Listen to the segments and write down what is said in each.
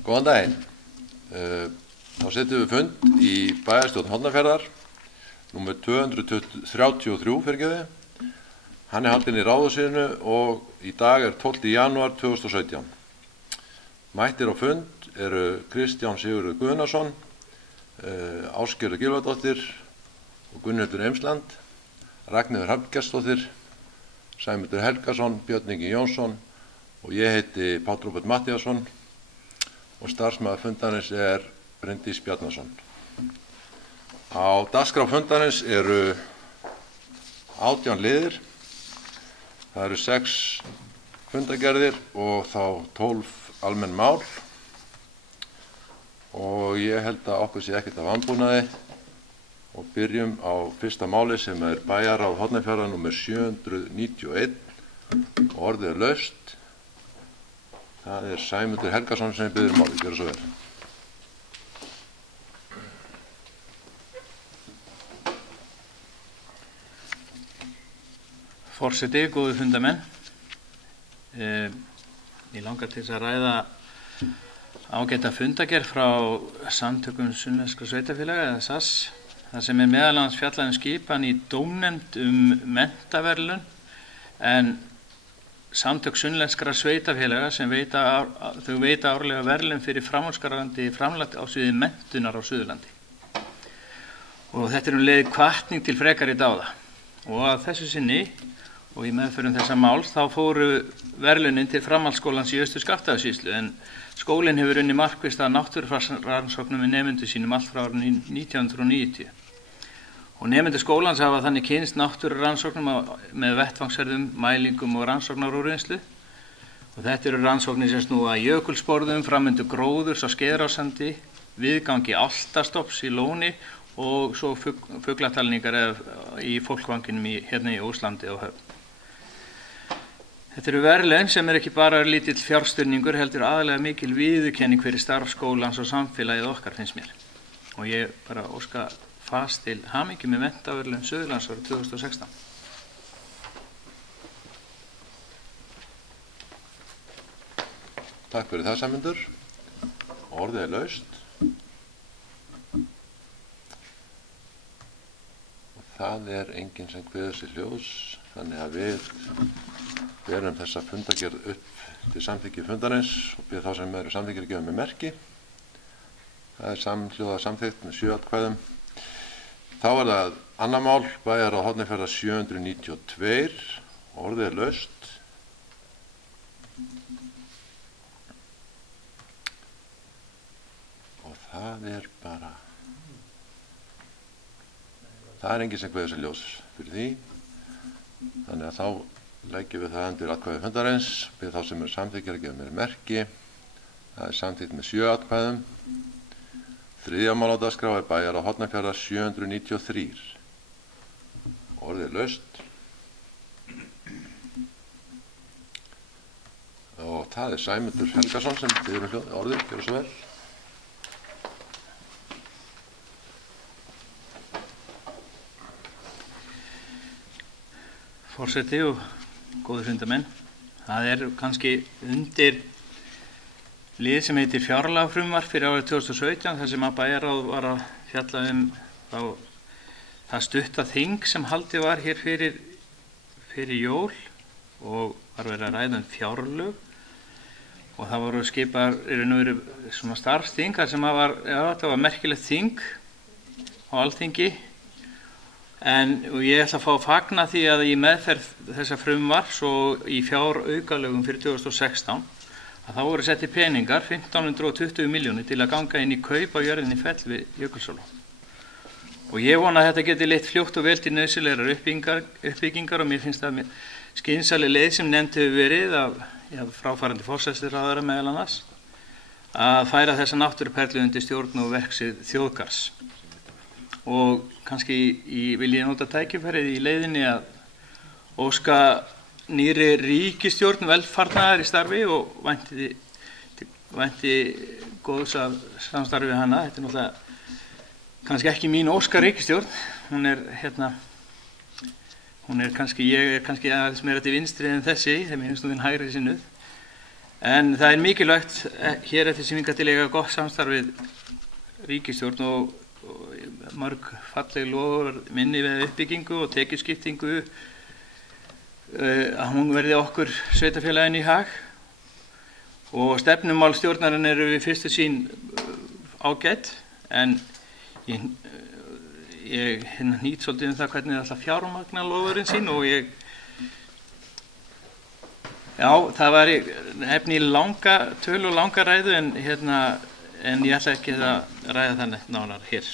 Góðan daginn. Þá setjum við fund í bæjarstjórn Hornafjarðar, númer 233 fyrirgeði. Hann haldinn í ráðhúsinu og í dag 12. janúar 2017. Mættir á fund eru Kristján Sigurður Guðnason, Ásgerður Gylfadóttir og Gunnhildur Eimsland, Ragnheiður Hrafngestsdóttir, Sæmundur Helgason, Björn Ingi Jónsson og ég heiti Páll Róbert Matthíasson og starfsmaður fundarins Bryndís Bjarnason. Á dagskrá fundarins eru 18 liðir. Það eru 6 fundargerðir og þá 12 almenn mál og ég held að okkur sé ekkert af vanbúnaði og byrjum á fyrsta máli sem bæjarráð Hornafjarðar númer 791 og orðið laust. Það Sæmundur Helgason sem biður málið. Gjörðu svo vel. Forseti, góðu fundamenn. Ég langar til að ræða ágæta fundagerð frá Samtökum Sunnlenskra sveitarfélaga eða SAS, þar sem meðal annars fjallað skipan í dómnefnd menntaverðlaun, en Samtök Sunnlenskra sveitarfélaga sem veita árlega verðlaun fyrir framúrskarandi framlag á sviði menntunar á Suðurlandi. Og þetta leið hvatning til frekari dáða. Og að þessu sinni og í meðförum þessa máls þá fóru verðlaunin til framhaldsskólans í Austur-Skaftafellssýslu, en skólinn hefur unnið markvisst að náttúrufarsrannsóknum með nemendum sínum allt frá árinu 1990. Og nemendur skólans hafa þannig kynnst náttúrurannsóknum með vettvangsferðum, mælingum og rannsóknarúrvinnslu. Og þetta eru rannsóknir sem snúa að jökulsporðum, framvindu gróðurs á Skeiðarársandi, viðgangi álftastofns í Lóni og svo fuglatalningar í fólkvanginum hérna í Óslandi og Höfn. Þetta eru verðlaun sem ekki bara lítill fjárstuðningur, heldur aðalega mikil viðurkenning fyrir starf skólans og samfélagið okkar, finnst mér. Og ég bara óska fast til hamingju með menntaverðlaun Suðurlands árið 2016. Takk fyrir það, Sæmundur. Orðið laust. Og það enginn sem kveður sér hljóðs, þannig að við berum þessa fundagerð upp til samþykki fundarins og bið þá sem eru samþykkir að gefa með merki. Það samhljóða samþykkt með 7 atkvæðum. Þá það annað mál, bæjarráð Hornafjarðar 792, orðið laust. Og það enginn sem kveður sér ljós fyrir því. Þannig að þá leggjum við það undir atkvæði fundarins, bið þá sem eru samþykkir að gefa mér merki. Það samþykkt með 7 atkvæðum. Þriðja mál á dagskrá bæjarráð Hornafjarðar 793. Orðið laust. Og það Sæmundur Helgason sem biður orðið. Gjörðu svo vel. Forseti og góðu fundamenn. Það kannski undir lið sem heitir fjárlagafrumvarp fyrir árið 2017, þar sem að bæjarráð var að fjalla það stutta þing sem haldið var hér fyrir jól og var verið að ræða fjárlög og það voru skipar svona starfsþing þar sem það var merkilegt þing á Alþingi. Og ég ætla að fá að fagna því að í meðferð þessa frumvarps og í fjáraukalögum fyrir 2016 að þá voru setti peningar 1520 milljónir til að ganga inn í kaup á jörðinni Fell við Jökulsárlón. Og ég vona að þetta geti leitt fljótt og vel til nauðsynlegrar uppbyggingar og mér finnst það skynsamleg leið sem nefnd hefur verið af fráfarandi forsætisráðherra meðal annars að færa þessa náttúruperlu undir stjórn og verksvið þjóðgarðs. Og kannski vil ég nota tækifærið í leiðinni að óska nýrri ríkisstjórn velfarnaðar í starfi og vænti góðs af samstarfi við hana. Þetta náttúrulega kannski ekki mín óska ríkisstjórn. Ég kannski aðeins meira til vinstri en þessi, þegar mér finnst hún hægri sinnuð. En það mikilvægt hér eftir sýninga til eiga gott samstarf við ríkisstjórn og mörg falleg loforð minni við uppbyggingu og tekjuskiptingu að hún verði okkur sveitarfélaginu í hag og stefnumál stjórnarinn eru við fyrstu sýn ágætt en ég nýt svolítið það hvernig það ætla fjármagna loforðin sín og það var efni í tölu og langa ræðu en ég ætla ekki að ræða þannig nánar hér.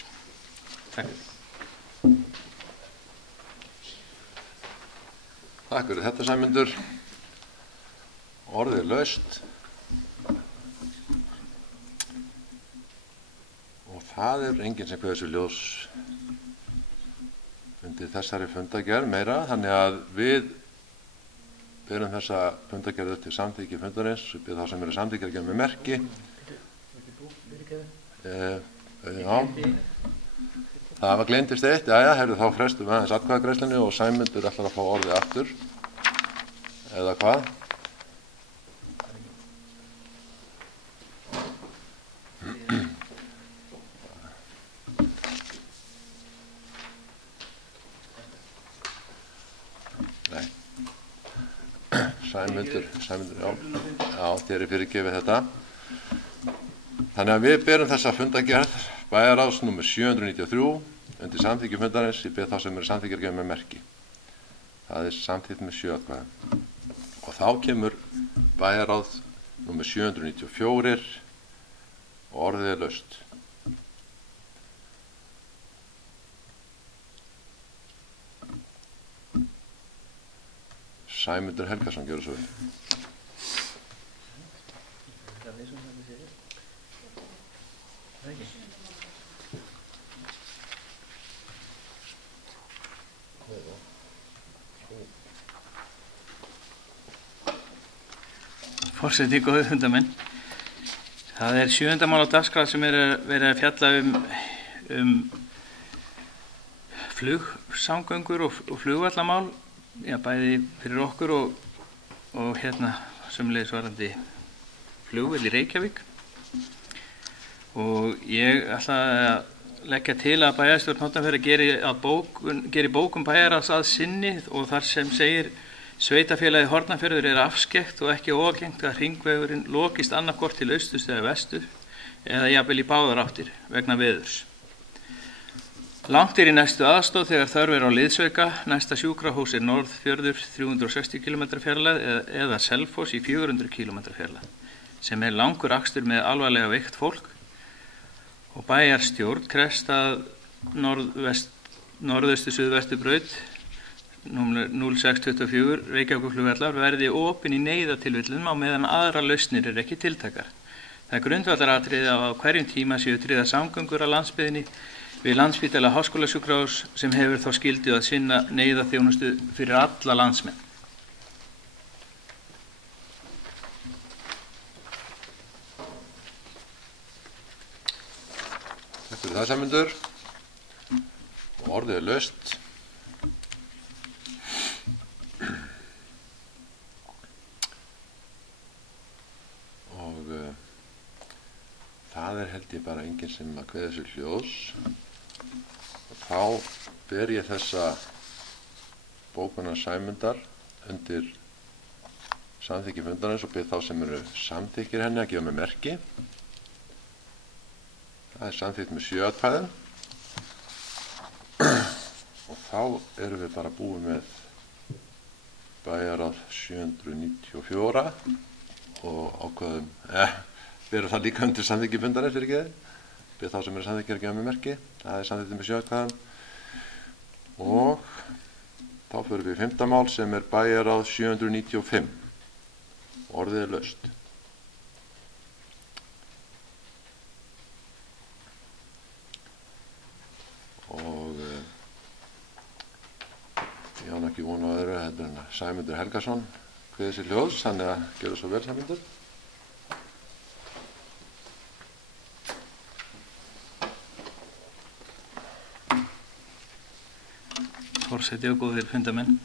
Takk. Takk fyrir þetta, Sæmundur. Orðið laust. Og það enginn sem kveður sér ljós undir þessari fundargerð meira, þannig að við berum þessa fundargerð upp til samþykki fundarins, við þá sem eru samþykkir með merki. Það var gleymdist eitt, þá frestum við aðeins atkvæðagreiðslunni og Sæmundur ætlar að fá orðið aftur. Eða hvað? Nei. Sæmundur, já, þér fyrirgefið þetta. Þannig að við berum þessa fundargerð bæjarráðs númer 793 undir samþykki fundarins, ég bið þá sem eru samþykkir með merki. Það samþykkt með 7 atkvæðum. Og þá kemur bæjarráð númer 794 og orðið laust. Sæmundur Helgason, gjörðu svo vel. Forseti, góðir fundarmenn. Það 7. mál á dagskrá sem verið að fjalla flugsamgöngur og flugvallamál, bæði fyrir okkur og sömuleiðis varðandi flugvöll í Reykjavík. Og ég ætla að leggja til að bæjarstjórn Hornafjarðar geri bókum bæjarráðs að sinni og þar sem segir Sveitafélagið Hornafjörður afskekkt og ekki óalgengt að hringvegurinn lokist annarkvort til austurs eða vestur eða jafnvel í báðar áttir vegna veðurs. Langt í næstu aðstoð þegar þörf á liðsauka, næsta sjúkrahús Norðfjörður 360 km fjarlægð eða Selfoss í 400 km fjarlægð, sem langur akstur með alvarlega veikt fólk og bæjarstjórn krefst að norðaustu-suðvestu braut númer 0624 Reykjavíkurflugvallar verði opin í neyðartilfellum á meðan aðrar lausnir ekki tiltækar. Það grundvallaratriði að á hverjum tíma séu tryggðar samgöngur á landsbyggðinni við Landspítala háskólasjúkrahús sem hefur þá skyldu að sinna neyðarþjónustu fyrir alla landsmenn. Takk fyrir það, Sæmundur. Orðið laust. Það held ég bara enginn sem að kveða sér hljóðs. Þá ber ég þessa bókunar Sæmundar undir samþykki fundarins og bið þá sem eru samþykkir henni að gefa mig merki. Það samþykkt með 7 atkvæðum. Og þá erum við bara búið með bæjarráð 794 og ákveðum berum það líka undir samþykki fundarins fyrir ekki. Bið þá sem eru samþykkir að gefa mig merki. Það samþykkt með 7 atkvæðum. Og þá förum við í 5. mál sem bæjarráð 795. Orðið laust. Og ég án ekki vona á öðru heldur en Sæmundur Helgason kveði sér hljóðs, þannig að gjöra svo vel, Sæmundur. Forseti og góðir fundarmenn.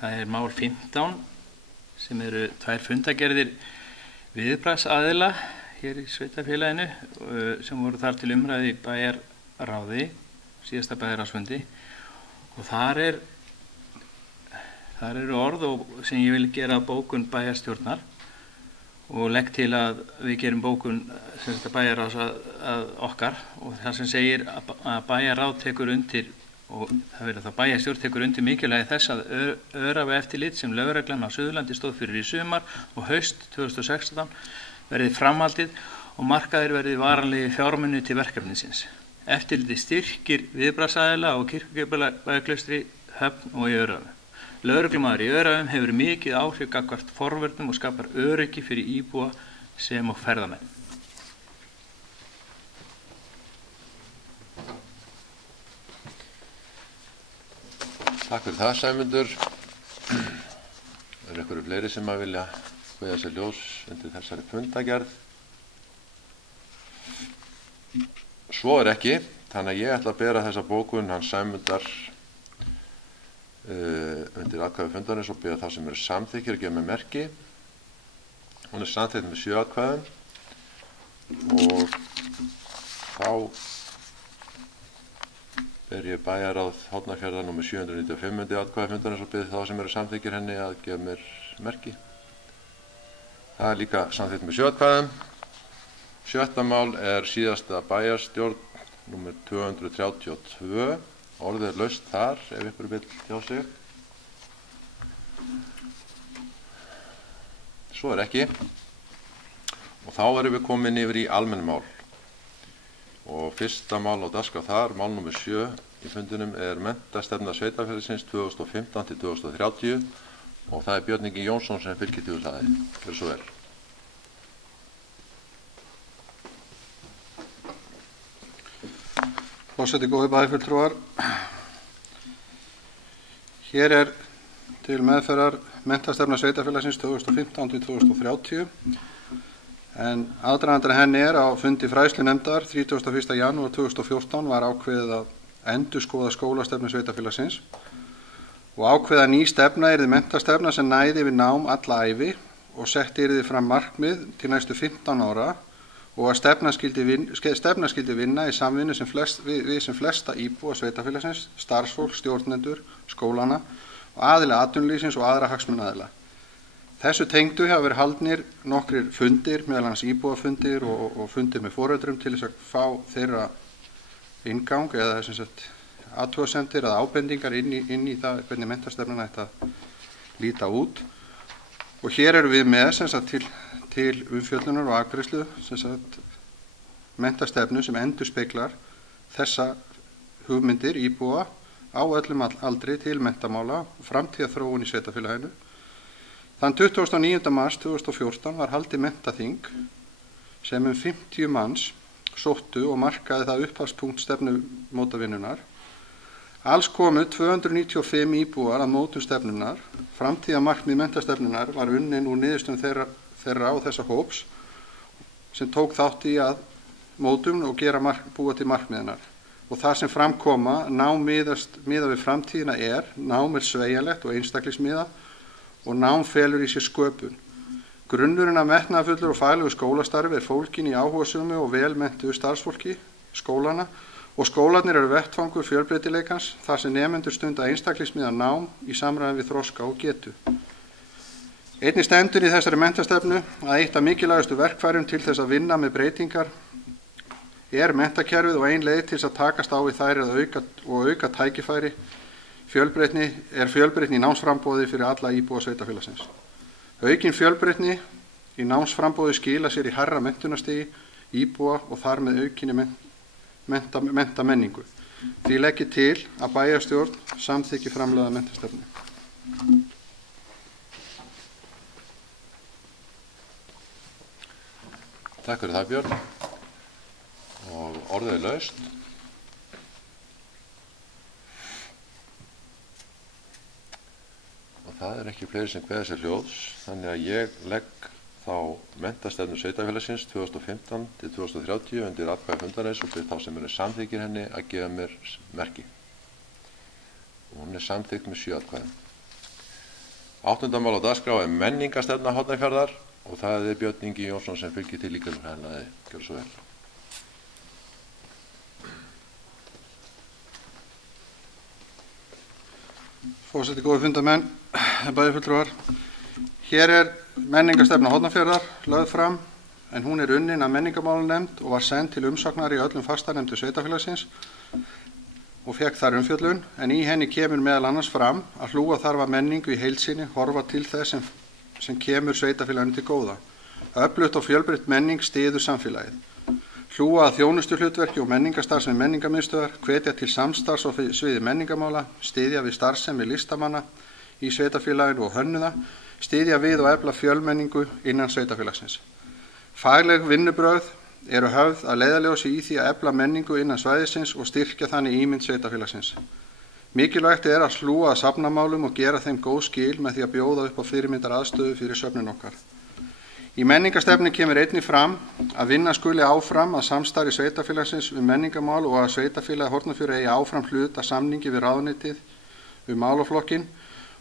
Það mál 15 sem eru 2 fundargerðir viðbragðsaðila hér í sveitafélaginu sem voru þar til umræðu í bæjarráði, síðasta bæjarráðsfundi, og þar eru orð sem ég vil gera bókun bæjarstjórnar og legg til að við gerum bókun bæjarráðs að okkar, og það sem segir að bæjarráð tekur undir, og það verður þá bæjarstjórn tekur undir mikilvægi þess að öræfaeftirlit sem lögreglan á Suðurlandi stóð fyrir í sumar og haust 2016 verði framhaldið og markaðir verði varanlegi fjármuni til verkefnisins. Eftirliti styrkir viðbragðsaðila og Kirkjubæjarklaustri, Höfn og í Öræfum. Lögreglumaður í Öræfum hefur mikið áhrif gagnvart forvörnum og skapar öryggi fyrir íbúa sem og ferðamenn. Takk fyrir það, Sæmundur. Er einhverju fleiri sem að vilja kveðja sér ljós undir þessari fundagerð? Svo er ekki, þannig að ég ætla að bera þessa bókun hans Sæmundar undir atkvæði fundarins og byrja það sem eru samþykkir að gefa með merki. Hún er samþykkt með 7 atkvæðum og þá ber ég bæjarráð Hornafjarðar nr. 795 undir atkvæði fundarins og byrja þá sem eru samþykkir henni að gefa mér merki. Það er líka samþykkt með 7 atkvæðum. 7. mál er síðasta bæjarstjórn nr. 232. Orðið er laust þar ef ykkur vill tjá sig. Svo er ekki. Og þá erum við komin yfir í almenn mál. Og fyrsta mál á dagskrá þar, mál nr. 7 í fundinum, er menntastefna sveitafélagsins 2015 til 2030 og það er Björn Ingi Jónsson sem fylgir hlaði. Gjörðu svo vel. Forseti, góðir bæjarfulltrúar. Hér er til meðferðar menntastefna sveitafélagsins 2015 til 2030 en aðdragandinn henni er á fundi fræðslunefndar 31. janúar 2014 var ákveðið að endurskoða skólastefnu sveitafélagsins og ákveða ný stefna yrði menntastefna sem næði við nám alla ævi og sett yrði fram markmið til næstu 15 ára og að stefna skyldi vinna í samvinnu við sem flesta íbúa sveitafélagsins, starfsfólk, stjórnendur, skólana og aðila atvinnulífsins og aðra hagsmunaaðila. Þessu tengdu hafa verið haldnir nokkrir fundir, meðal annars íbúafundir og fundir með foreldrum til þess að fá þeirra inngang eða athugasemdir eða ábendingar inn í það hvernig menntastefnan ætti að líta út. Og hér erum við með til umfjöllunar og afgreiðslu menntastefnu sem endurspeglar þessa hugmyndir íbúa á öllum aldri til menntamála og framtíðarþróun í sveitafélaginu. Þann 29. mars 2014 var haldið menntaþing sem 50 manns sóttu og markaði það upphafspunkt stefnumótavinnunar. Alls komu 295 íbúar að mótun stefnunar. Framtíðarmarkmið menntastefnunar var unnin úr niðurstöðum þeirra á þessa hóps sem tók þátt í að mótum og búa til markmiðinar. Og það sem framkoma, nám miða við framtíðina nám er sveigjanlegt og einstaklingsmiðað og nám felur í sér sköpun. Grunnurinn af metnaðarfullur og faglegu skólastarfi fólginn í áhugasömu og vel menntuðu starfsfólki skólana og skólarnir eru vettvangur fjölbreytileikans þar sem nemendur stunda einstaklingsmiðað nám í samræmi við þroska og getu. Einnig stendur í þessari menntastefnu að eitt af mikilvægustu verkfærum til þess að vinna með breytingar menntakerfið og ein leið til þess að takast á við þær og auka tækifæri fjölbreytni í námsframboði fyrir alla íbúa sveitafélagsins. Aukin fjölbreytni í námsframboði skila sér í hærra menntunarstigi íbúa og þar með aukinni menntamenningu. Því legg ég til að bæjarstjórn samþykki framlagða menntastefnu. Takk fyrir það, Björn. Og orðið er laust. Og það er ekki fleiri sem kveða sér hljóðs, þannig að ég legg þá menntastefnu sveitafélagsins 2015 til 2030 undir atkvæði fundarins og bið þá sem eru samþykkir henni að gefa mér merki. Og hún er samþykkt með 7 atkvæðum. 8. mál á dagskrá er menningarstefna Hornafjarðar og það Björn Ingi Jónsson sem fylgir til líka hennaði. Gjörðu svo vel. Forseti, góði fundarmenn, bæjarfulltrúar. Hér menningarstefna Hornafjarðar lögð fram, en hún unnin af menningarmálanefnd og var send til umsagnar í öllum fastanefndum sveitarfélagsins og fékk þar umfjöllun, en í henni kemur meðal annars fram að hlúa þarf að menningu í heild sinni, horfa til þess sem kemur sveitarfélaginu til góða. Öflugt og fjölbreytt menning styður samfélagið. Hlúa að þjónustuhlutverki og menningarstarfsemi menningarmiðstöðvar, hvetja til samstarfs á sviði menningarmála, styðja við starfsemi listamanna í sveitarfélaginu og hönnuða, styðja við og efla fjölmenningu innan sveitarfélagsins. Fagleg vinnubrögð eru höfð að leiðarljósi í því að efla menningu innan svæðisins og styrkja þannig ímynd sveitarfélagsins. Mikilvægt að hlúa að safnamálum og gera þeim góð skil með því að bjóða upp á fyrirmyndar aðstöðu fyrir söfnin okkar. Í menningarstefnu kemur einnig fram að vinna skuli áfram að samstarfi sveitarfélagsins menningamál og að sveitarfélagi Hornafjörður eigi áfram hlut að samningi við ráðuneytið málaflokkinn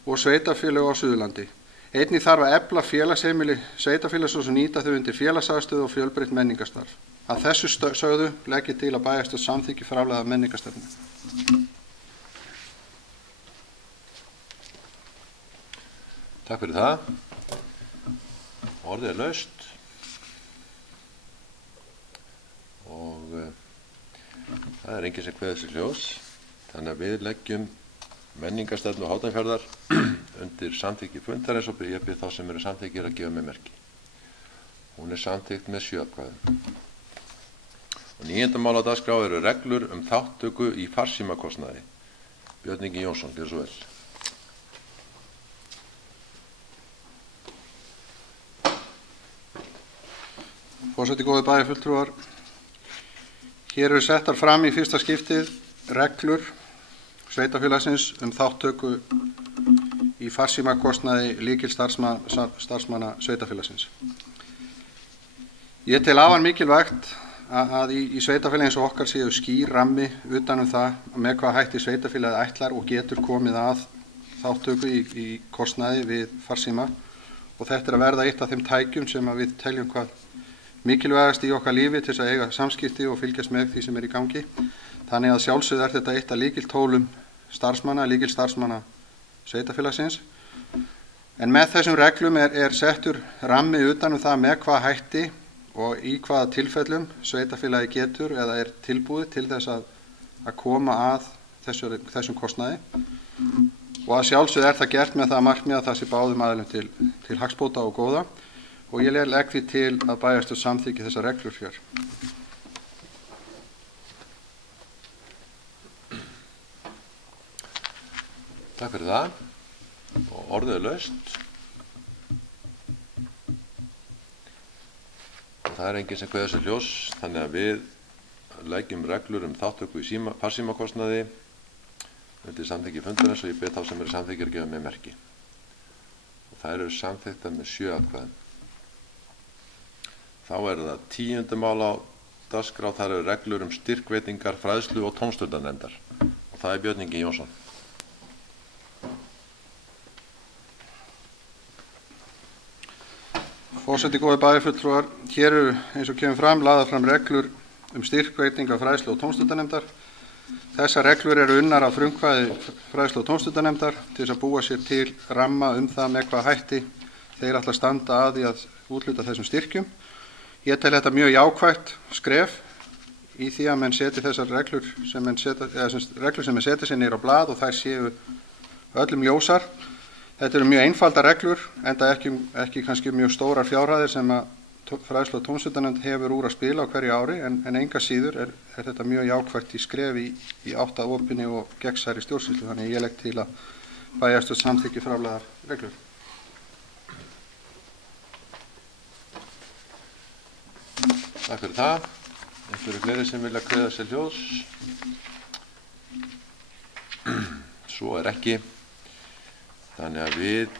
og sveitarfélög á Suðurlandi. Einnig þarf að efla félagsheimili sveitarfélags og nýta þau undir félagsaðstöðu og fjölbreytt menningarstarf. Að þessu sögðu legg ég til að bæjarstjórn samþykki framlagða menningarstefnu. Takk fyrir það. Orðið laust og það enginn sem kveður sig ljós, þannig að við leggjum menningarstefnu Hornafjarðar undir samþykki fundarins og ég bið þá sem eru samþykkir að gefa mig merki. Hún samþykkt með 7 atkvæðum. Og 9. mál á dagskrá eru reglur þátttöku í farsímakostnaði. Björn Ingi Jónsson, gjörðu svo vel. Forseti, góði bæjarfulltrúar, hér eru settar fram í fyrsta skiptið reglur sveitarfélagsins þátttöku í farsímakostnaði lykilstarfsmanna sveitarfélagsins. Ég tel afar mikilvægt að í sveitarfélagi eins og okkar séu skýr rammi utan það með hvað hætti sveitarfélagið ætlar og getur komið að þátttöku í kostnaði við farsíma, og þetta að verða eitt af þeim tækjum sem við teljum hvað mikilvægast í okkar lífi til þess að eiga samskipti og fylgjast með því sem í gangi. Þannig að sjálfsögðu þetta eitt af lykiltólum lykilstarfsmanna sveitarfélagsins. En með þessum reglum settur rammi utan það með hvað hætti og í hvaða tilfellum sveitarfélagi getur eða tilbúið til þess að koma að þessum kostnaði. Og að sjálfsögðu það gert með það markmið að það sé báðum aðilum til hagsbóta og góða. Og ég legg því til að bæjarstjórn samþykki þessar reglur hér. Takk fyrir það. Og orðið laust. Og það enginn sem kveður sig ljós, þannig að við leggjum reglur þátttöku í farsímakostnaði undir samþykki fundarins og ég bið þá sem eru samþykkir að gefa mig merki. Og það eru samþykktar með 7 atkvæðum. Þá það 10. mál á dagskrá, þar eru reglur styrkveitingar, fræðslu og tómstundanefndar. Og það Björn Ingi Jónsson. Forseti, góði bæjarfulltrúar, hér eru eins og kemur fram lagðar fram reglur styrkveitingar, fræðslu og tómstundanefndar. Þessar reglur eru unnar af frumkvæði fræðslu og tómstundanefndar til þess að búa sér til ramma það með hvað hætti þeir ætla að standa að því að úthluta þessum styrkjum. Ég tel þetta mjög jákvætt skref í því að menn seti þessar reglur sem menn seti sér niður á blað og þær séu öllum ljósar. Þetta eru mjög einfaldar reglur, enda ekki kannski mjög stórar fjárhæðir sem að fræðslu og tómstundanefnd hefur úr að spila á hverju ári, en enga síður er þetta mjög jákvætt í skref í átt að opinni og gegnsærri stjórnsýslu, þannig ég legg til að bæjarstjórn samþykki framlagðar reglur. Takk fyrir það. Einhverju fleiri sem vilja kveða sér ljós? Svo ekki. Þannig að ég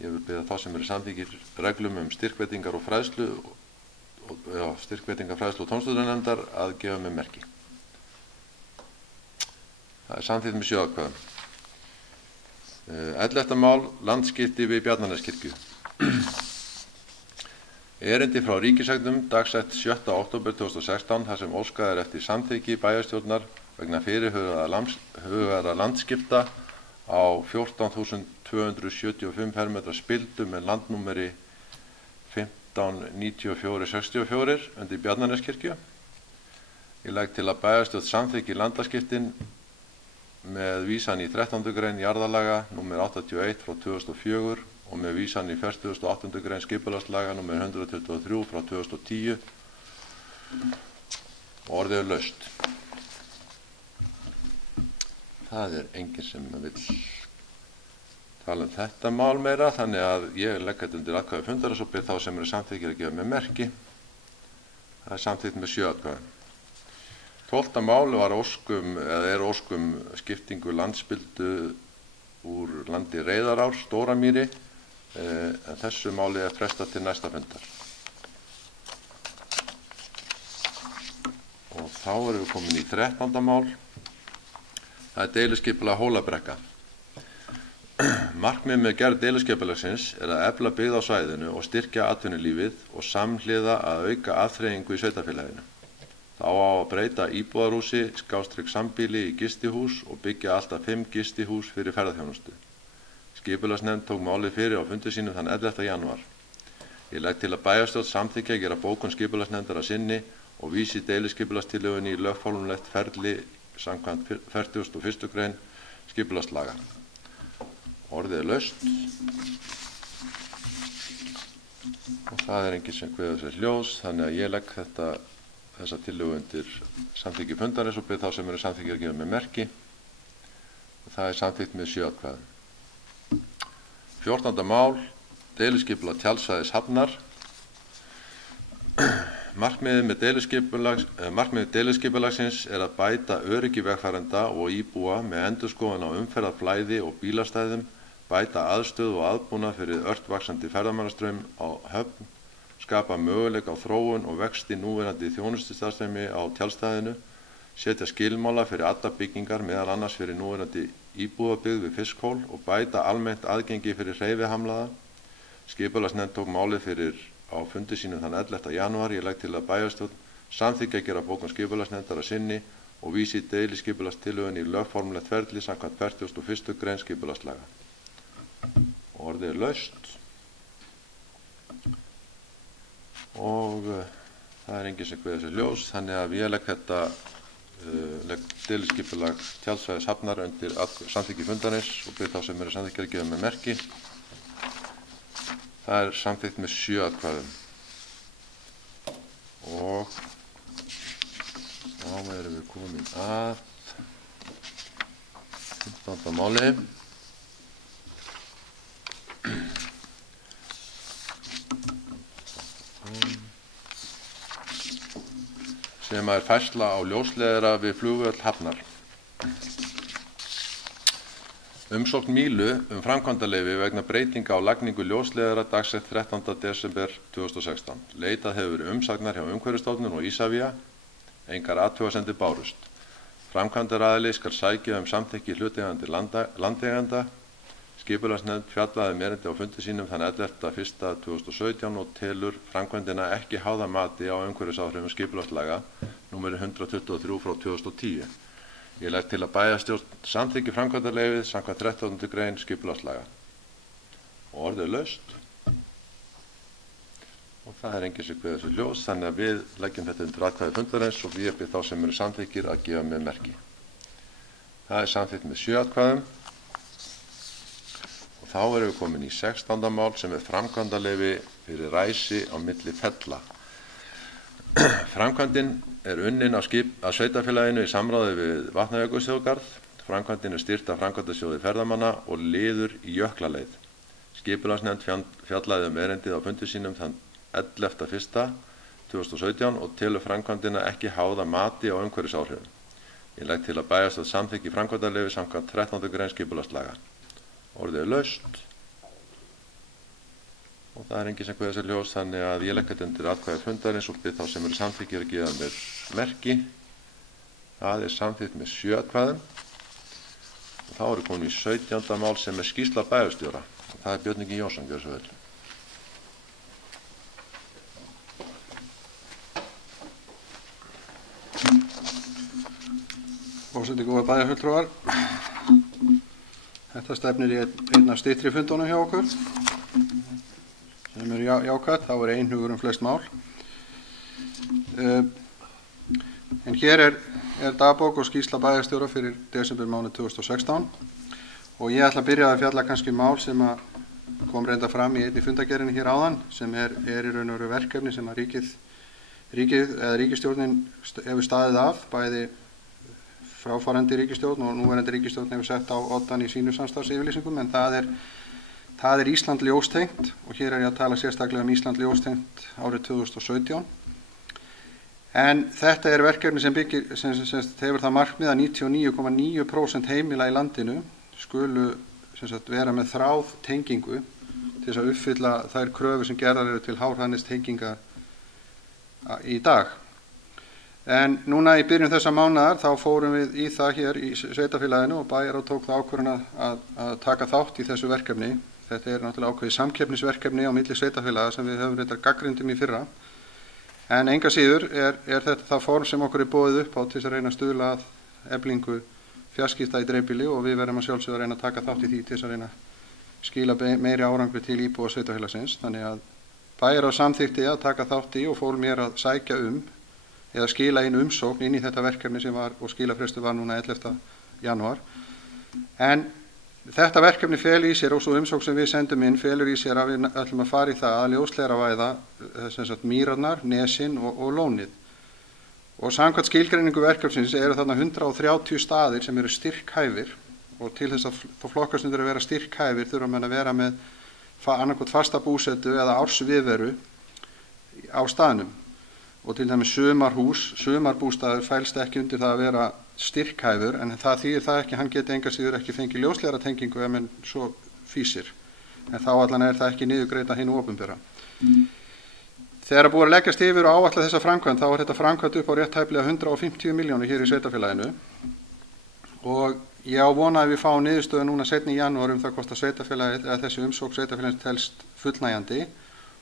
vil biðja þá sem eru samþykkir reglum styrkveitingar og fræðslu og tómstundanefndar að gefa mig merki. Það samþykkt með 7 atkvæðum. 11. mál, landskipti við Bjarnaneskirkju. Erindi frá ríkiseignum dagsett 7. október 2016 þar sem óskað eftir samþykki bæjarstjórnar vegna fyrirhugaðra landskipta á 14.275 fermetra spildu með landnúmeri 159464 undir Bjarnaneskirkju. Ég legg til að bæjarstjórn samþykki landaskiptin með vísan í 13. grein jarðalaga nr. 81 frá 2004 og með vísan í 48. grein skipulagslaga nr. 123 frá 2010 og orðið laust. Það enginn sem vill tala þetta mál meira, þannig að ég legg þetta undir atkvæði fundarins og bið þá sem samþykkir að gefa mér merki. Það samþykkt með 7 atkvæðum. 12. mál var óskum skiptingu landspildu úr landi Reyðarár, Stóramýri, en þessu máli frestað til næsta fundar. Og þá erum við komin í 13. mál. Það deiliskipulag Hólabrekka. Markmið með gerð deiliskipulagsins að efla byggð á svæðinu og styrkja atvinnulífið og samhliða að auka aðþreyingu í sveitarfélaginu. Þá á að breyta íbúðarhúsi / sambýli í gistihús og byggja alltaf 5 gistihús fyrir ferðaþjónustu. Skipulagsnefnd tók málið fyrir á fundi sínum þann 11. janúar. Ég legg til að bæjarstjórn samþykkja að gera bókun skipulagsnefndar að sinni og vísi deiliskipulagstillögunni í lögformlegt ferli samkvæmt 41. grein skipulagslaga. Orðið laust og það enginn sem kveður sér ljós, þannig að ég legg þessa tillögu undir samþykki fundarins og bið þá sem samþykkir að gefa mér merki. Og það samþykkt með 7 atkvæðum. 14. mál, deiliskipulag tjaldsvæðis Hafnar. Markmiðið deiliskipulagsins að bæta öryggi vegfarenda og íbúa með endurskoðun á umferðarflæði og bílastæðum, bæta aðstöðu og aðbúnað fyrir ört vaxandi ferðamannastraum á Höfn, skapa möguleika á þróun og vexti núverandi þjónustustarfsemi á tjaldstæðinu, setja skilmála fyrir allar byggingar meðal annars fyrir núverandi íbúðabyggð við Fiskhól og bæta almennt aðgengi fyrir hreyfihamlaða. Skipulagsnefnd tók málið fyrir á fundi sínum þann 11. janúar. Ég legg til að bæjarstjórn samþykkja að gera bókun skipulagsnefndar að sinni og vísi deiliskipulagstillögunni í lögformlegt ferli samkvæmt 41. grein skipulagslaga. Orðið laust og það enginn sem kveður sér ljós, þannig að ég legg deiliskipulag tjaldsvæðis Hafnar undir samþykki fundarins og bið þá sem samþykkir að gefa mér merki. Það samþykkt með 7 atkvæðum. Og þá erum við komin að 15. máli. Sem færsla á ljósleiðara við flugvöll Hafnar. Umsókn Mílu framkvæmdaleyfi vegna breytinga á lagningu ljósleiðara dagsett 13. desember 2016. Leitað hefur verið umsagnar hjá Umhverfisstofnun og Isavia. Engar athugasemdir bárust. Framkvæmdaraðili skal sækja samþykki hlutaðeigandi landeiganda. Skipulagsnefnd fjallaði erindi á fundi sínum þann 11.1.2017 og telur framkvæmdina ekki háða mati á umhverfisáhrifum skipulagslaga nr. 123 frá 2010. Ég legg til að bæjarstjórn samþykki framkvæmdarleyfið samkvæmt 13. grein skipulagslaga. Og orðið laust. Og það enginn sem kveður sér ljós, þannig að við leggjum þetta undir atkvæði fundarins og ég bið þá sem samþykkir að gefa mér merki. Það samþykkt með 7 atkvæðum. Og þá erum við komin í 16. mál sem framkvæmdarleyfi fyrir ræsi á milli fella. Framkvæmdin unnin af sveitarfélaginu í samráði við Vatnajökulsþjóðgarð. Framkvæmdin styrkt af framkvæmdasjóði ferðamanna og liður í jöklaleið. Skipulagsnefnd fjallaði erindið á fundi sínum þann 11.1.2017 og telur framkvæmdina ekki háða mati á umhverfisáhrifum. Ég legg til að bæjarstjórn samþykki framkvæmdarleyfi samkvæmt 13. grein skipulagslaga. Orðið laust og það enginn sem kveður sér ljós, þannig að ég legg þetta undir atkvæði fundarins og bið þá sem samþykkir að gefa mér merki. Það samþykkt með 7 atkvæðum Þá erum komin í 17. mál sem skýrsla bæjarstjóra. Það Björn Ingi Jónsson, gjör svo vel. Forseti, góða bæjarfulltrúar. Þetta stefnir í einn af styttri fundunum hjá okkur sem jákvætt, þá einhugur flest mál. En hér er dagbók og skýrsla bæjarstjóra fyrir desembermánuð 2016 og ég ætla að byrja að fjalla kannski mál sem kom reynda fram í einni fundagerðinni hér áðan sem er í raun og veru verkefni sem að ríkisstjórnin hefur staðið af, bæði fráfarandi ríkisstjórn og núverandi ríkisstjórn hefur sett á oddan í sínu samstarfsyfirlýsingum, en það er Ísland ljóstengt og hér er ég að tala sérstaklega um Ísland ljóstengt árið 2017. En þetta er verkefni sem hefur það markmið að 99,9% heimila í landinu skulu vera með þráð tengingu til þess að uppfylla þær kröfur sem gerðar eru til háhraðanettenginga í dag. En núna í byrjun þessa mánaðar þá fórum við í það hér í sveitarfélaginu og Bæjarráð tók það ákvörðun að taka þátt í þessu verkefni. Þetta er náttúrulega ákveðið samkeppnisverkefni á milli sveitarfélaga sem við höfum reyndar gagnrýndum í fyrra. En enga síður er þetta það form sem okkur er boðið upp á til þess að reyna að stuðla að eflingu fjarskipta í dreifbýli og við verðum að sjálfsögðu að reyna að taka þátt í því til þess að reyna að skila meiri árangri til íbúa sveitarfélagsins. Þannig að Bæjarráð samþykkti að taka þátt í og fól mér að sækja eða skila inn umsókn inn í þetta verkefni sem var og skilafrestur var núna 11. janúar. En þetta verkefni felur í sér og svo umsókn sem við sendum inn felur í sér að við ætlum að fara í það að ljósleiðaravæða mýrarnar, nesin og lónið. Og samkvæmt skilgreiningu verkefnisins eru þarna 130 staðir sem eru styrkhæfir og til þess að flokkast undir að vera styrkhæfir þurfa menn að vera með annarkot fasta búsetu eða ársviðveru á staðnum. Og til dæmis sumarbústaður fælst ekki undir það að vera styrkhæfur, en það þýðir það ekki, hann geti enga síður ekki fengið ljósleiðaratengingu ef menn svo fýsir. En þá allan er það ekki niðurgreitt hinu opinbera. Þegar búið að leggjast yfir og áætla þessa framkvæmd, þá er þetta framkvæmd upp á rétt tæplega 150 milljónir hér í sveitarfélaginu. Og ég á vona að við fáum niðurstöðu núna seinni í janúar það hvort að sveitarfélagið eða þessi umsókn sveitarfélagins telst fullnægjandi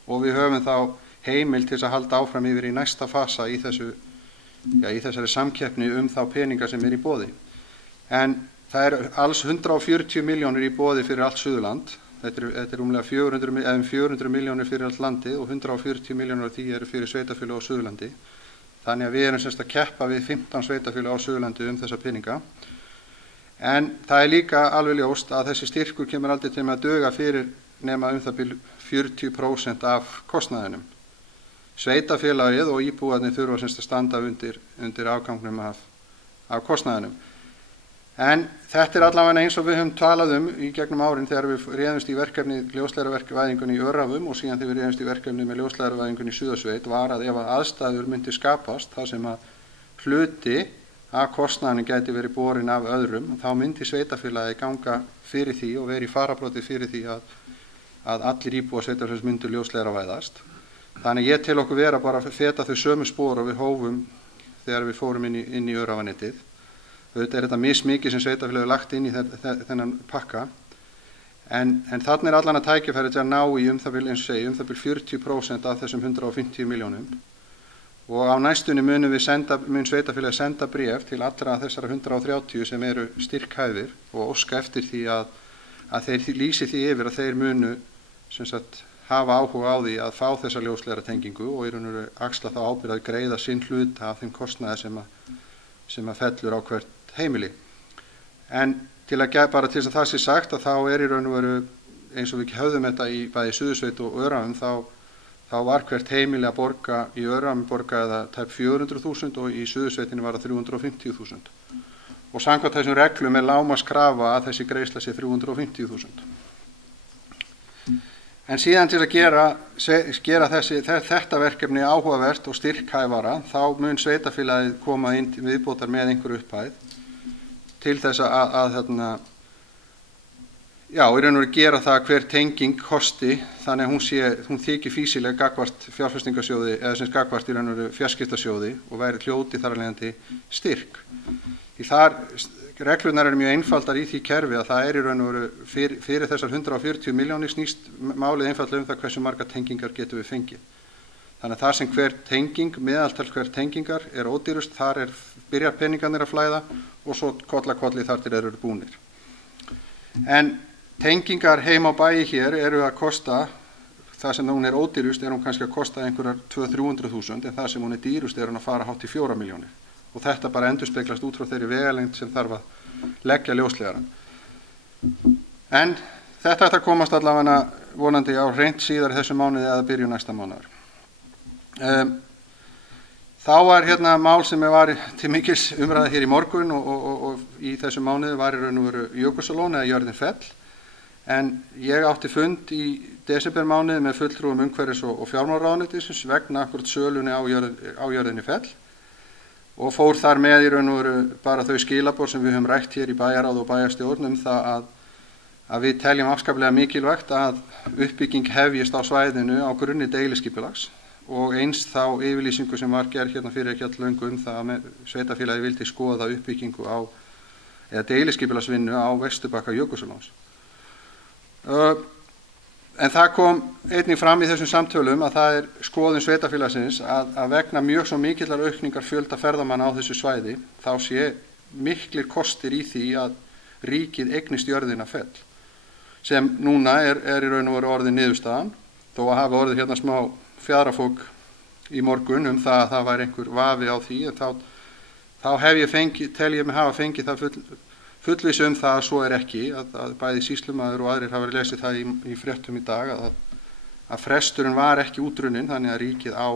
og við höfum þá heimild til þess að halda áfram yfir í næsta fasa í þessari samkeppni þá peninga sem í boði. En það er alls 140 milljónir í boði fyrir allt Suðurland. Þetta er rúmlega 400 milljónir fyrir allt landið og 140 milljónir af því eru fyrir sveitarfélög á Suðurlandi. Þannig að við erum að keppa við 15 sveitarfélög á Suðurlandi þessa peninga. En það er líka alveg ljóst að þessi styrkur kemur aldrei til að duga fyrir nema það bil 40% af kostnaðinum. Sveitarfélagið og íbúarnir þurfa að standa undir afgangnum af kostnaðinum. En þetta er allavega eins og við höfum talað í gegnum árin þegar við réðumst í verkefni ljósleiðaravæðingunni í Öræfum og síðan þegar við réðumst í verkefni með ljósleiðaravæðingunni í Suðursveit var að ef aðstæður myndi skapast þar sem að hluti af kostnaðinu gæti verið borin af öðrum, þá myndi sveitarfélagið ganga fyrir því og verið í fararbroddi fyrir því að allir íbúar sveitarfélags myndu ljósleiðaravæðast. Þannig ég tel okkur vera bara að feta þau sömu spor og við hófum þegar við fórum inn í Öræfanettið. Þetta er þetta mismikið sem sveitarfélagið lagt inn í þennan pakka. En þarna er allan að tækifæri til að ná í það bil 40% af þessum 150 milljónum. Og á næstunni mun sveitarfélagið senda bréf til allra þessara 130 sem eru styrkhæfir og óska eftir því að þeir lýsi því yfir að þeir munu hafa áhuga á því að fá þessa ljósleiðaratengingu og í raun og veru axla þá ábyrgð að greiða sinn hluta af þeim kostnaði sem að fellur á hvert heimili. En til þess að það sé sagt að þá er í raun og veru eins og við höfðum þetta í bæði Suðursveit og Öræfum þá var hvert heimili að borga í Öræfum borgaði tæp 400.000 og í Suðursveitinni var það 350.000. Og samkvæmt þessum reglum er lágmarkskrafa að þessi greiðsla sé 350.000. En síðan til að gera þetta verkefni áhugavert og styrkhæfara, þá mun sveitarfélagið koma inn viðbótar með einhverju upphæð til þess að í raun og veru gera það hver tenging kosti, þannig að hún þykir fýsileg gagnvart fjárfestingarsjóði eða sem gagnvart í raun og veru fjarskiptasjóði og væri hljóti þar af leiðandi styrk. Því þar Reglurnar eru mjög einfaldar í því kerfi að það í raun og veru fyrir þessar 140 milljónir snýst málið einfaldlega það hversu margar tengingar getum við fengið. Þannig að það sem hver tenging, meðaltal hver tengingar ódýrust, þar byrjar peningarnir að flæða og svo kolli þar til eru búnir. En tengingar heim á bæi hér eru að kosta, það sem hún ódýrust hún kannski að kosta einhverjar 200-300.000, en það sem hún dýrust hún að fara hátt í 4 milljónir. Og þetta bara endurspeglast út frá þeirri vegalengd sem þarf að leggja ljóslegaran. En þetta ætti að komast allavega vonandi á hreint síðar í þessu mánuði eða byrju næsta mánuðar. Þá var mál sem var til mikils umræða hér í morgun og í þessu mánuði var í raun og veru Jökulsárlón eða jörðin Fell. En ég átti fund í desembermánuði með fulltrúum umhverfis- og fjármálaráðuneytisins vegna akkúrat sölunni á jörðinni Fell. Og fór þar með í raun og veru bara þau skilaboð sem við höfum rætt hér í bæjarráði og bæjarstjórn það að við teljum afskaplega mikilvægt að uppbygging hefjist á svæðinu á grunni deiliskipulags og eins þá yfirlýsingu sem var gerð hérna fyrir ekki alllöngu það að sveitarfélagi vildi skoða uppbyggingu eða deiliskipulagsvinnu á vesturbakka Jökulsárlóns. En það kom einnig fram í þessum samtölum að það skoðun sveitarfélagsins að vegna mjög svo mikillar aukningar fjölda ferðamanna á þessu svæði þá sé miklir kostir í því að ríkið eignist jörðina Fell sem núna í raun og veru orðið niðurstaðan þó að hafa orðið hérna smá fjaðrafok í morgun það að það væri einhver vafi á því þá tel ég mig hafa fengið það fullvissu það að svo ekki að bæði sýslumaður og aðrir hafa lesið það í fréttum í dag að fresturinn var ekki útrunninn þannig að ríkið á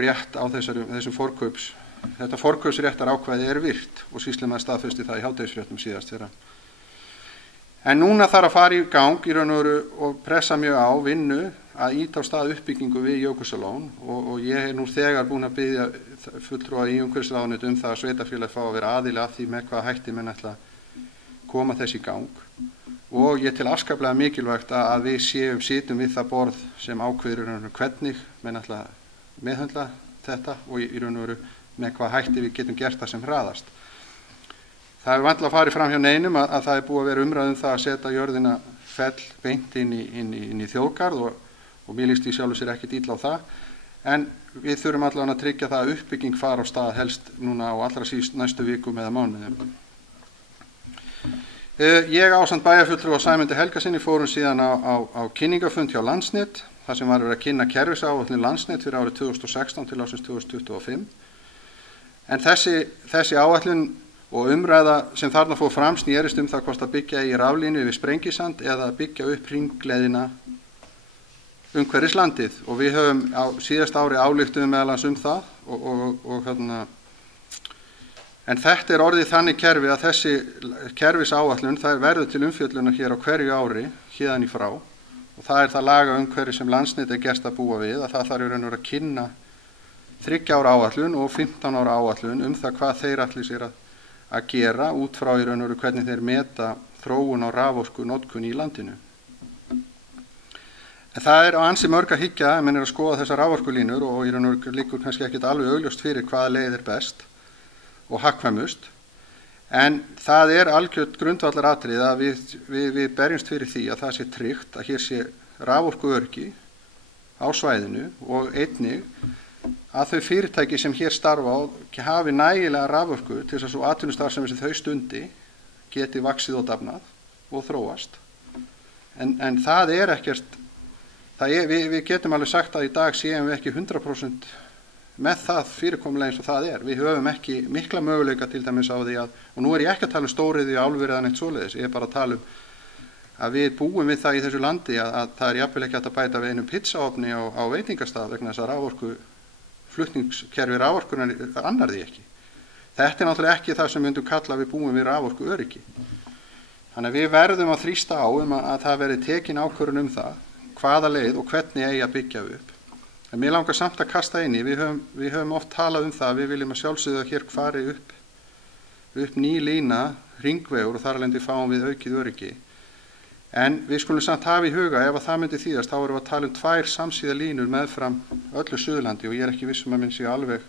rétt á þessum þetta forkaupsréttar ákvæði virt og sýslumaður staðfesti það í hádegisfréttum síðast þeirra. En núna þarf að fara í gang í raun og veru og pressa mjög á vinnu að ýta á stað uppbyggingu við Jökulsárlón og ég nú þegar búin að biðja fulltrúa í umhverfisráðuneytinu það að sveitarfélagið fá að vera aðili að því með hvaða hætti menn ætla að koma þess í gang og ég tel afskaplega mikilvægt að við sitjum við það borð sem ákveður hvernig menn ætla að meðhöndla þetta og í raun og veru með hvaða hætti við getum gert það sem hraðast. Það vantilega farið fram hjá neinum að það búið að vera umræðum það að setja jörðina Fell beint inn í þjóðgarð og mér líst í sjálfu sér ekkert illa á það, en við þurfum allavega að tryggja það að uppbygging fara á stað helst núna á allra síst næstu vikum eða mánuðum. Ég ásamt bæjarfulltrúa Sæmundi Helgasyni fórum síðan á kynningafund hjá Landsnet, þar sem var verið að kynna kerfisáætlun Landsnet fyrir árið 2016 til ársins 2025. En þessi áætlun og umræða sem þarna fór fram snerist það hvort að byggja í raflínu yfir Sprengisand eða byggja upp hringleiðina umhverfis landið og við höfum á síðast ári ályktuðum meðal annars það en þetta orðið þannig kerfi að þessi kerfisáætlun það verður til umfjöllunar hér á hverju ári héðan í frá og það það lagaumhverfi sem Landsnet gert að búa við að það þarf í raun og veru að kynna 3 ára áætlun og 15 ára áætlun það hvað þeir ætli sér að gera út frá í raun og veru hvernig þeir meta þróun á raforkunotkun í landinu. En það á ansi mörg að hyggja ef menn að skoða þessar raforkulínur og í raun og veru liggur kannski ekkert alveg augljóst fyrir hvaða leið best og hagkvæmust. En það algjört grundvallaratriði að við berjumst fyrir því að það sé tryggt að hér sé raforkuöryggi á svæðinu og einnig að þau fyrirtæki sem hér starfa hafi nægilega raforku til þess að svo atvinnustarfsemi sem þau stundi geti vaxið og dafnað og þróast. En það ekkert við getum alveg sagt að í dag séum við ekki 100% með það fyrirkomulega eins og það Við höfum ekki mikla möguleika til dæmis á því og nú ég ekki að tala um stóriðju álverið eða neitt svoleiðis, ég bara að tala um að við búum við það í þessu landi að það jafnvel ekki hægt að bæta við einum pizzaofni á veitingastað vegna þess að raforku flutningskerfi raforkunar annar því ekki. Þetta náttúrulega ekki það sem myndum kalla við búum við raforku öryggi. Þannig að við verðum að þrýsta á að það verði tekin ákvörðun það hvaða leið og hvernig eigi að byggja upp. En mér langar samt að kasta inn í, við höfum oft talað það, við viljum að sjálfsögðu að hér fari upp ný lína, hringvegur og þar alveg fáum við aukið öryggi. En við skulum samt hafa í huga, ef það myndi þýðast, þá erum við að tala 2 samsíða línur meðfram öllu Suðurlandi og ég ekki viss að minn sé alveg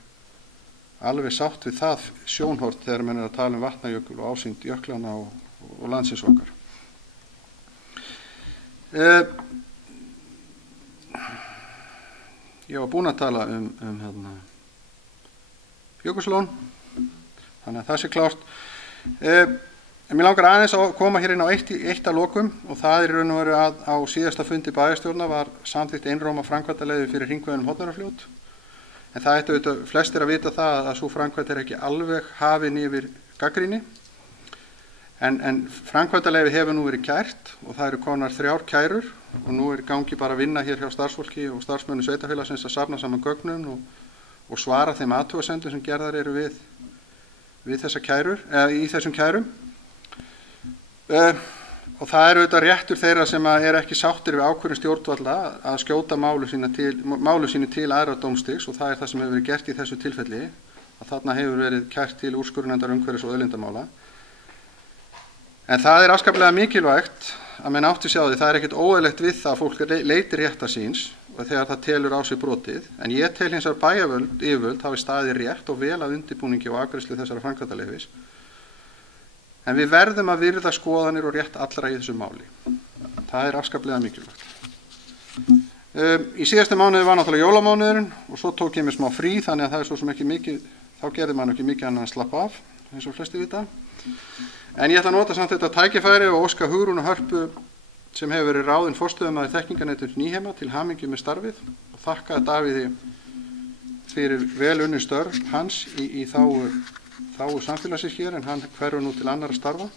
alveg sátt við það sjónhort þegar menn að tala Vatnajökul og ásýnd jöklana og landsins okkar. Ég var búinn að tala Jökulslón, þannig að það sé klárt. Mér langar aðeins að koma hér inn á eitt að lokum, og það í raun og veru að á síðasta fundi bæjarstjórnar var samþykkt einróma framkvæmdaleyfi fyrir hringveginn Hornafjarðarfljót. En það ættu auðvitað flestir að vita það að sú framkvæmd ekki alveg hafin yfir gagnrýni. En framkvæmdaleyfi hefur nú verið kært og það eru komnar 3 kærur og nú gangi bara að vinna hér hjá starfsfólki og starfsmönnum sveitarfélagsins að safna saman gögnum og svara þeim athugasemdum sem gerðar eru við þessa kærur, í þessum kærum. Og það eru auðvitað réttur þeirra sem ekki sáttir við ákvörðun stjórnvalda að skjóta málu sínu til æðra dómstigs, og það það sem hefur verið gert í þessu tilfelli, að þarna hefur verið kært til úrskurðarnefndar umhverfis- og auðlindamála. En það afskaplega mikilvægt að menn átti sig á því, það ekkert óeðlilegt við það að fólk leitir réttar síns og þegar það telur á sig brotið, en ég tel hins vegar yfirvöld hafi staðið rétt og vel að undirbúningi og afgreiðslu þessara framkvæmdaleyfis. En við verðum að virða skoðanir og rétt allra í þessu máli. Það afskaplega mikilvægt. Í síðasta mánuði var náttúrulega jólamánuðurinn og svo tók ég mér smá frí, þannig að það svo sem ekki mikið, þá gerði maður ekki mikið annað að slappa af, eins og flesti vita. En ég ætla að nota samt þetta tækifæri og óska Hugrúnu Hörpu, sem hefur verið ráðinn forstöðumaður þekkingarnetins Nýheima, til hamingju með starfið og þakka Davíði fyrir vel unnin störf hans í þágu samfélagsins hér, en hann hverfur nú til annarra starfa.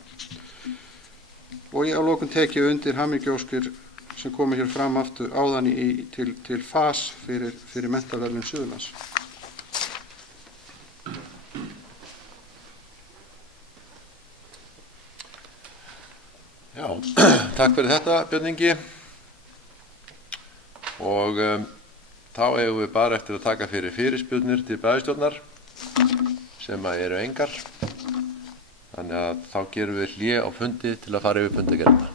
Og ég á lokum tek ég undir hamingjuóskir sem komu hér fram aftur áðan til FAS fyrir menntaverðlaun Suðurlands. Já, takk fyrir þetta, Björn Ingi. Og þá eigum við bara eftir að taka fyrir fyrirspurnir til bæjarstjórnar sem eru engar. Þannig að þá gerum við hlé á fundi til að fara yfir fundagerðina.